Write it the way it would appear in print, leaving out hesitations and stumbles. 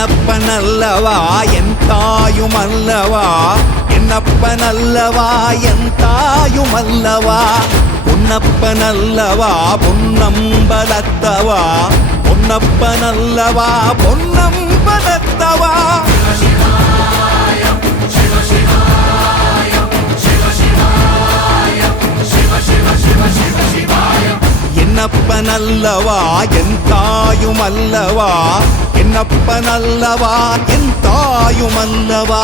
என்னப்பனல்லவா என் தாயுமல்லவா, என்னப்பனல்லவா என் தாயுமல்லவா, பொன்னப்பனல்லவா பொன்னம்பலத்தவா, பொன்னப்பனல்லவா பொன்னம்பலத்தவா. என்னப்பனல்லவா என் தாயுமல்லவா, என்னப்பனல்லவா என் தாயுமல்லவா.